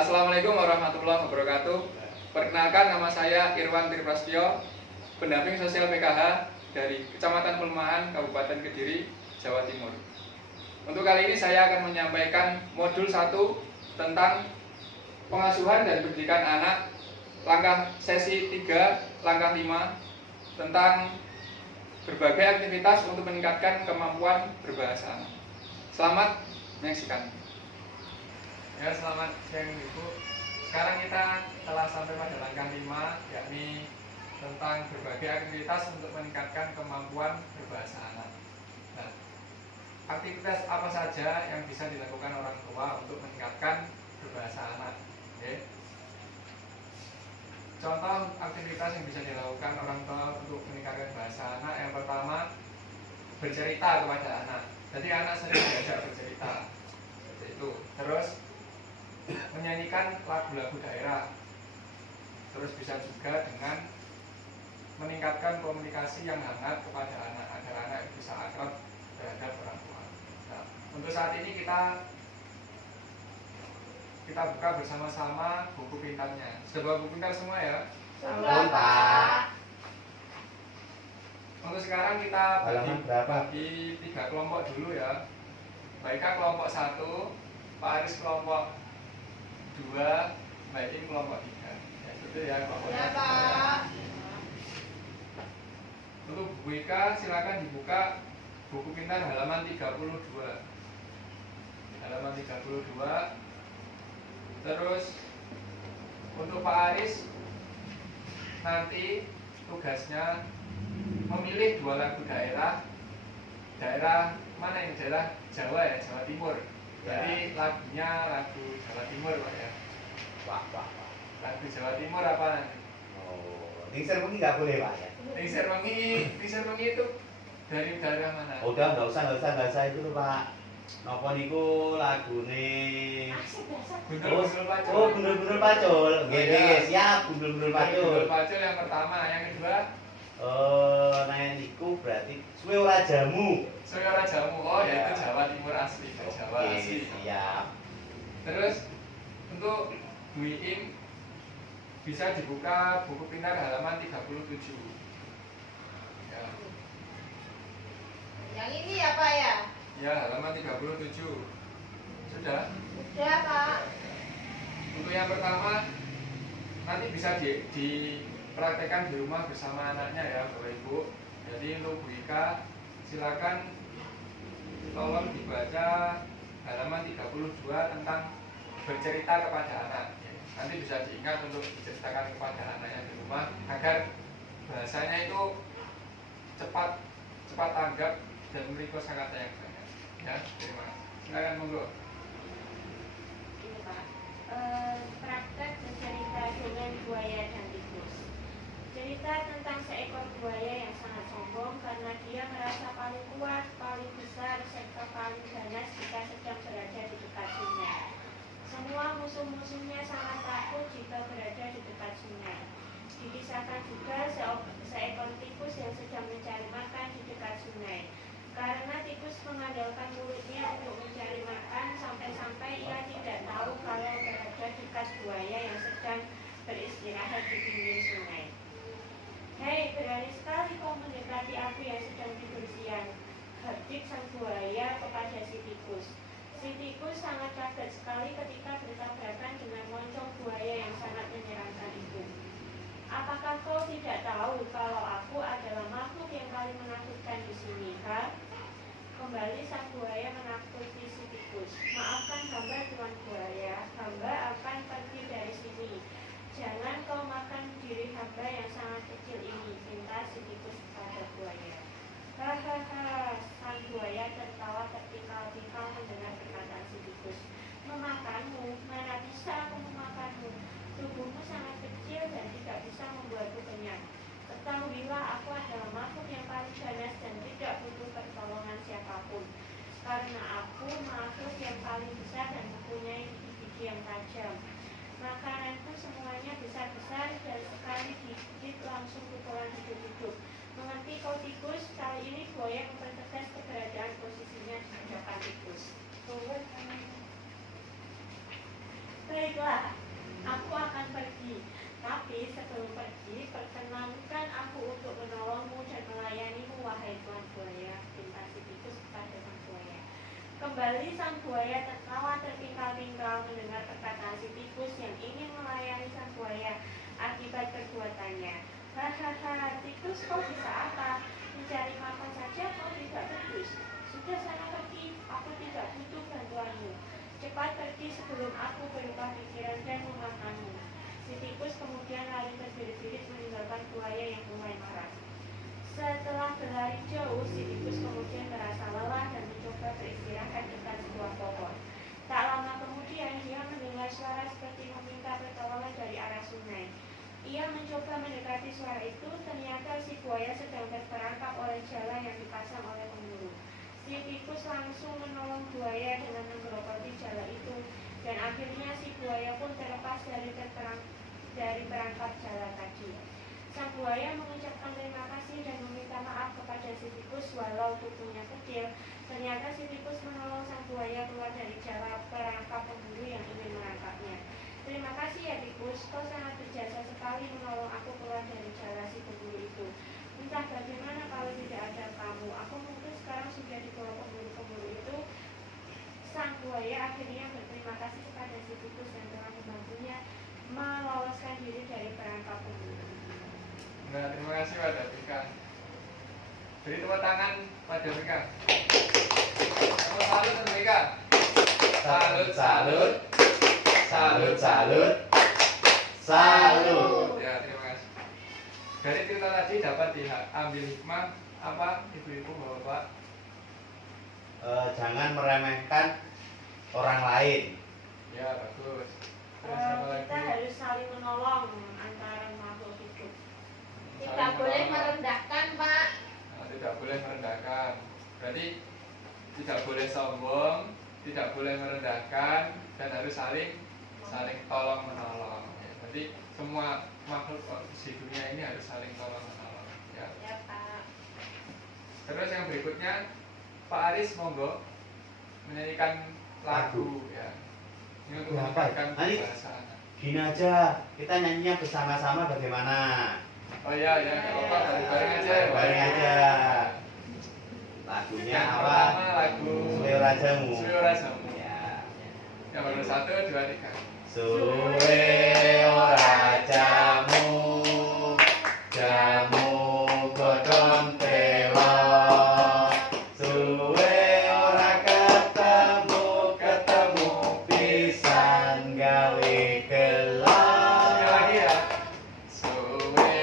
Assalamualaikum warahmatullahi wabarakatuh. Perkenalkan, nama saya Irwan Triprastyo, pendamping sosial PKH dari Kecamatan Pelemahan, Kabupaten Kediri, Jawa Timur. Untuk kali ini saya akan menyampaikan modul 1 tentang pengasuhan dan pendidikan anak, langkah sesi 3, langkah 5, tentang berbagai aktivitas untuk meningkatkan kemampuan berbahasa anak. Selamat menyaksikan. Ya, selamat siang Ibu. Sekarang kita telah sampai pada langkah 5, yakni tentang berbagai aktivitas untuk meningkatkan kemampuan berbahasa anak. Nah, aktivitas apa saja yang bisa dilakukan orang tua untuk meningkatkan berbahasa anak? Oke. Contoh aktivitas yang bisa dilakukan orang tua untuk meningkatkan bahasa anak, yang pertama, bercerita kepada anak. Jadi anak sering diajak bercerita, seperti itu. Terus menyanyikan lagu-lagu daerah. Terus bisa juga dengan meningkatkan komunikasi yang hangat kepada anak, agar anak bisa akrab terhadap orang tua. Nah, untuk saat ini kita buka bersama-sama buku pintarnya. Sudah bawa buku pintar semua ya? Sudah, Pak. Untuk sekarang kita bagi 3 kelompok dulu ya. Mbak Ika kelompok 1, Pak Aris kelompok 2, Mbak Iin kelompok 3. Ya, itu ya kelompoknya. Ya, Pak. Untuk Bu Ika silakan dibuka buku pintar halaman 32. Halaman 32. Terus untuk Pak Aris nanti tugasnya memilih 2 lagu daerah. Daerah mana ini? Daerah Jawa ya, Jawa Timur. Jadi lagunya lagu Jawa Timur Pak ya. Pak. Lagu Jawa Timur apa? Oh, Ningser Wengi nggak boleh Pak ya? Ningser Wengi itu dari daerah mana? Udah nggak usah itu tuh Pak. Nopo niku lagune. Gundul Pacul. Oh, Gundul Pacul. Nggih, siap Gundul Pacul. Gundul Pacul yang pertama, yang kedua nah niku berarti Suwe Ora Jamu. Suwe Ora Jamu. Oh, ya itu Jawa Timur asli, Jawa asli. Siap. Terus untuk Bu Iin bisa dibuka buku pintar halaman 37. Ya. Yang ini ya Pak ya? Ya, halaman 37. Sudah? Sudah Pak. Untuk yang pertama nanti bisa dipraktekkan di rumah bersama anaknya ya Bapak Ibu. Jadi untuk Bu Ika silakan tolong dibaca halaman 32 tentang bercerita kepada anak. Nanti bisa diingat untuk diceritakan kepada anaknya di rumah agar bahasanya itu cepat tanggap dan memiliki kosakata yang banyak. Ya, terima kasih. Silakan monggo. Ini Pak, praktek bercerita dengan buaya dan tikus. Cerita tentang seekor buaya yang sangat sombong karena dia merasa paling kuat, paling besar, serta paling ganas jika sedang berada di dekat sungai. Semua musuh-musuhnya sangat takut jika berada di dekat sungai. Dikisahkan juga seekor tikus yang sedang mencari makan di dekat sungai. Karena tikus mengandalkan mulutnya untuk mencari makan, sampai-sampai ia tidak tahu kalau berada dekat buaya yang sedang beristirahat di pinggir sungai. Hei, berani sekali kau mendekati aku yang sedang tidur siang, hardik sang buaya kepada si tikus. Si tikus sangat kaget sekali ketika bertabrakan dengan moncong buaya yang sangat menyeramkan itu. Apakah kau tidak tahu kalau aku adalah makhluk yang paling menakutkan di sini, ha? Kembali sang buaya menakuti si tikus. Maafkan hamba tuan buaya, hamba akan pergi dari sini. Jangan kau makan diri hamba yang sangat kecil ini, pinta si tikus kepada buaya. Hahaha, sang buaya tertawa tertikal-tikal mendengar perkataan si tikus. Memakanmu? Mana bisa aku memakanmu? Tubuhmu sangat kecil dan tidak bisa membuatku kenyang. Ketahuilah, aku adalah makhluk yang paling ganas dan tidak butuh pertolongan siapapun. Karena aku makhluk yang paling besar dan mempunyai gigi yang tajam. Makananku semuanya besar-besar dan sekali digigit langsung kutelan hidup-hidup. Mengerti kau tikus? Kali ini buaya mempertegas keberadaan posisinya di hadapan tikus. Baiklah, aku akan pergi. Tapi sebelum pergi, perkenankan aku untuk menolongmu dan melayanimu, wahai Tuan Buaya, pinta si tikus kepada sang buaya. Kembali sang buaya tertawa terpingkal-pingkal mendengar perkataan si tikus yang ingin melayani sang buaya akibat perbuatannya. Hahaha, tikus kau bisa apa? Mencari makan saja kau tidak berdus. Sudah sana pergi, aku tidak butuh bantuanmu. Cepat pergi sebelum aku berubah pikiran dan memakanmu. Si tikus kemudian lari terbirit-birit meninggalkan buaya yang mulai marah. Setelah berlari jauh, si tikus kemudian merasa lelah dan mencoba beristirahat dekat sebuah pohon. Tak lama kemudian, dia mendengar suara seperti meminta pertolongan dari arah sungai. Ia mencoba mendekati suara itu, ternyata si buaya sedang terperangkap oleh jala yang dipasang oleh pemburu. Si tikus langsung menolong buaya dengan menggerogoti jala itu, dan akhirnya si buaya pun terlepas dari perangkap jala tadi. Sang buaya mengucapkan terima kasih dan meminta maaf kepada si tikus walau tubuhnya kecil. Ternyata si tikus menolong sang buaya keluar dari jala perangkap pemburu yang ingin menangkapnya. Terima kasih ya tikus, kau sangat berjasa sekali menolong aku keluar dari jala si pemburu itu. Entah bagaimana kalau tidak ada kamu, aku mungkin sekarang sudah di bawah pemburu-pemburu itu. Sang buaya akhirnya berterima kasih kepada si tikus yang telah membantunya meloloskan diri dari perangkap pemburu. Nah, terima kasih pada Pika. Beri tepuk tangan pada Pika. Salut pada Pika. Salut, salut. Salut, salut. Salut. Ya, terima kasih. Dari cerita tadi dapat diambil hikmah apa, ibu-ibu, bapak-bapak? Jangan meremehkan orang lain. Ya, bagus. Terus apa Kita lagi? harus saling menolong antara makhluk hidup. Tidak boleh merendahkan, Pak. Nah, tidak boleh merendahkan. Berarti tidak boleh sombong, tidak boleh merendahkan, dan harus saling tolong menolong. Ya, berarti semua makhluk di dunia ini harus saling tolong menolong. Ya. Ya, Pak. Terus yang berikutnya, Pak Aris monggo menyanyikan lagu. Ya. Ini untuk Apa? meningkatkan Aris? bahasa. Gini aja, kita nyanyinya bersama-sama bagaimana? Oh iya, ya, nggak apa-apa, bareng aja. Bareng aja. Lagunya Yang apa? pertama lagu Suwe Rajamu. Suwe Rajamu. Ya. Yang baru 1, 2, 3. Suwe ora jamu, jamu godhong telo. Suwe ora ketemu, ketemu pisan gawe gelo. Sekali lagi ya. Suwe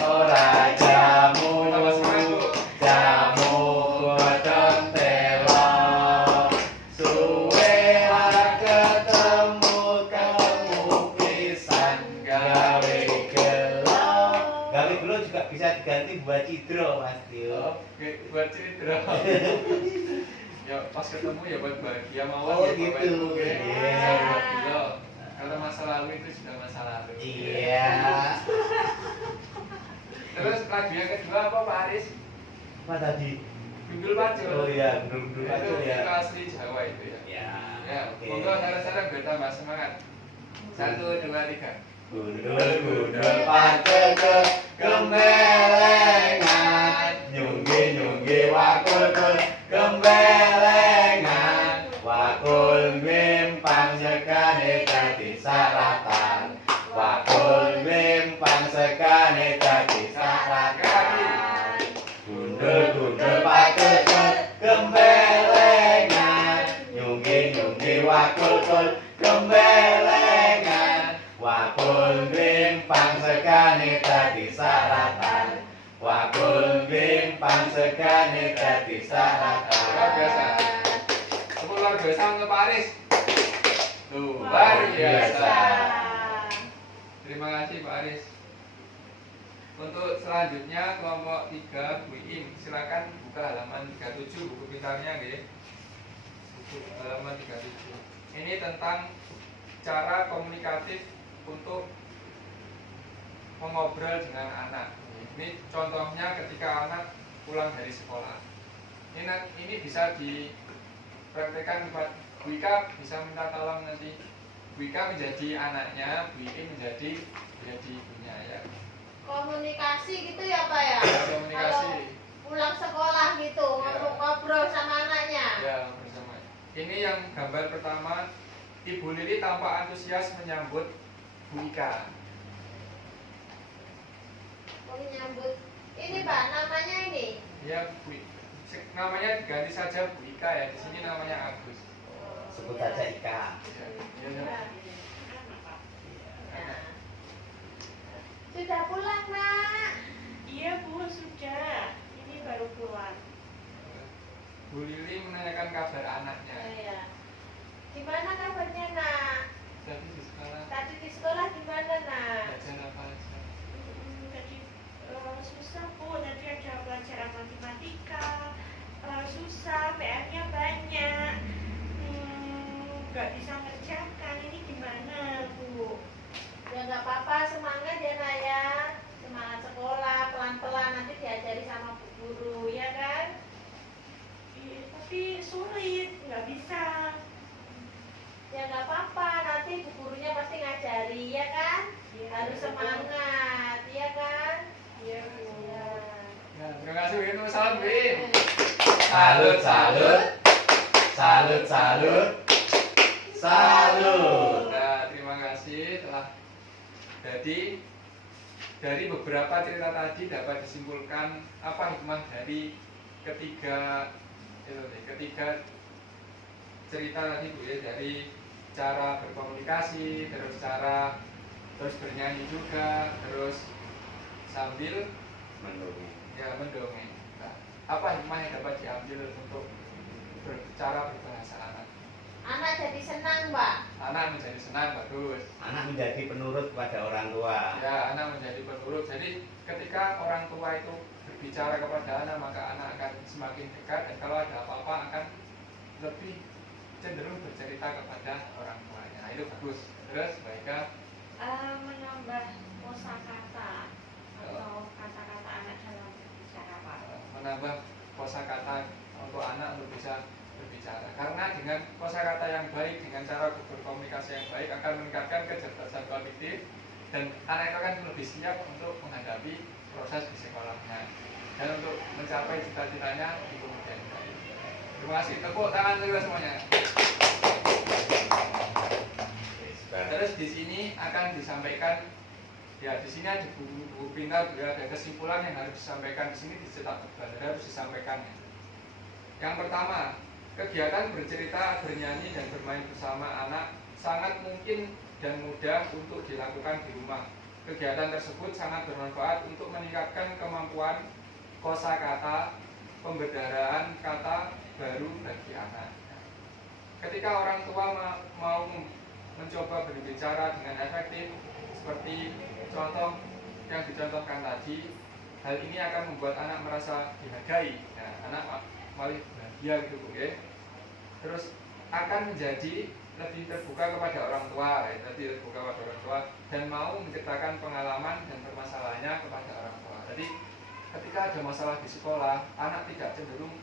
Ora jamu, Tambah semangat, Bu. jamu godhong telo. Suwe ora ketemu, ketemu pisan gawe gelo. Gawe gelo juga bisa diganti buat cidro, Mas Tio. Oke, buat cerita. Ya pas ketemu ya buat bahagia mawon Oh, ya Bapak gitu. Ibu. Oke. Iya. Buat gila. Kalau masa lalu itu sudah masa lalu. Iya. Terus lagu yang kedua apa Pak Aris? Apa tadi? Gundul Pacul. Oh iya, gundul pacul Itu ya. asli Jawa itu ya. Ya, Ya, oke. monggo sarang-sarang biar tambah semangat. 1, 2, 3. Gundul pacul gembelengan, nyunggi wakul gembelengan, wakul mimpang sekane dadi saratan, wakul mimpang sekane dadi saratan. Gundul pacul gembelengan, nyunggi wakul gembelengan, wakul mimpang sekane dadi saratan, wakul mimpang sekane dadi saratan. Luar biasa. Tepuk luar biasa untuk Pak Aris. Luar biasa. Terima kasih Pak Aris. Untuk selanjutnya kelompok 3 Bu Iim, silakan buka halaman 37 buku pintarnya nggih. Buku halaman 37. Ini tentang cara komunikatif untuk mengobrol dengan anak. Ini contohnya ketika anak pulang dari sekolah. Ini bisa dipraktekkan buat Bu Ika, bisa minta tolong nanti Bu Ika menjadi anaknya, Bu Ike menjadi ibunya ya. Komunikasi gitu ya Pak ya? Komunikasi. Kalau pulang sekolah gitu, Ya. ngobrol sama anaknya. Ya, bersama. Ini yang gambar pertama, Ibu Lili tampak antusias menyambut Bu Ika. Oh, menyambut. Ini Pak, namanya ini. Ya, namanya diganti saja Bu Ika ya. Di sini namanya Agus. Sebut saja Ika. Ya, ya, ya. Nah. Sudah pulang Nak? Iya Bu, sudah. Ini baru keluar. Bu Lili menanyakan kabar anaknya. Iya. Gimana kabarnya Nak? Tadi di sekolah Tadi di sekolah gimana Nak? belajar apa aja? Tadi susah Bu, tadi ada pelajaran matematika, susah, PR-nya banyak, nggak bisa ngerjakan. Ini gimana Bu? Ya nggak apa-apa, semangat ya Nak ya. Semangat sekolah, pelan-pelan nanti diajari sama bu guru, ya kan? Iya, tapi sulit, nggak bisa. Ya nggak apa-apa, nanti bu gurunya pasti ngajari, ya kan? Iya, Harus betul. semangat, ya kan? Iya Bu. Ya. Ya, terima kasih Win. Salam Win. Salut, salut. Salut, salut. Salut. Nah, terima kasih telah jadi dari beberapa cerita tadi dapat disimpulkan apa hikmah dari ketiga cerita tadi Bu ya, dari cara berkomunikasi, terus bernyanyi juga, terus sambil mendongeng. Nah, apa hikmah yang dapat diambil untuk cara berbahasa anak? Anak jadi senang, Mbak. Anak menjadi senang, bagus. Anak menjadi penurut kepada orang tua. Ya, anak menjadi penurut. Jadi ketika orang tua itu berbicara kepada anak, maka anak akan semakin dekat, dan kalau ada apa-apa akan lebih cenderung bercerita kepada orang tuanya. Nah, itu bagus. Terus baiknya Menambah kosakata atau kata-kata anak dalam berbicara Pak. menambah kosakata untuk anak untuk bisa berbicara. Karena dengan kosakata yang baik, dengan cara berkomunikasi yang baik akan meningkatkan kecerdasan kognitif, dan anak itu akan lebih siap untuk menghadapi proses di sekolahnya dan untuk mencapai cita-citanya di kemudian hari. Terima kasih. Tepuk tangan dulu semuanya. Terus di sini akan disampaikan, ya di sini ada buku pintar, ada kesimpulan yang harus disampaikan di sini, dicetak tebal, harus disampaikan. Yang pertama, kegiatan bercerita, bernyanyi, dan bermain bersama anak sangat mungkin dan mudah untuk dilakukan di rumah. Kegiatan tersebut sangat bermanfaat untuk meningkatkan kemampuan kosakata, pembedaraan kata baru bagi anak. Ketika orang tua mau mencoba berbicara dengan efektif, seperti contoh yang dicontohkan tadi, hal ini akan membuat anak merasa dihargai. Nah, anak malah bahagia gitu, ya. Terus akan menjadi lebih terbuka kepada orang tua, lebih terbuka kepada orang tua, dan mau menceritakan pengalaman dan permasalahannya kepada orang tua. Jadi ketika ada masalah di sekolah, anak tidak cenderung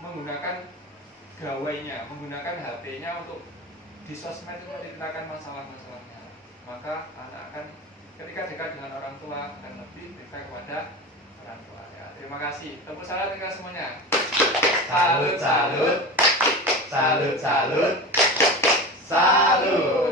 menggunakan gawainya, menggunakan HP-nya untuk di sosmed itu menceritakan masalah-masalahnya. Maka anak akan ketika dekat dengan orang tua akan lebih dekat kepada orang tua. Ya, terima kasih. Tepuk tangan kita semuanya. Salut, salut. Salut, salut. Salut.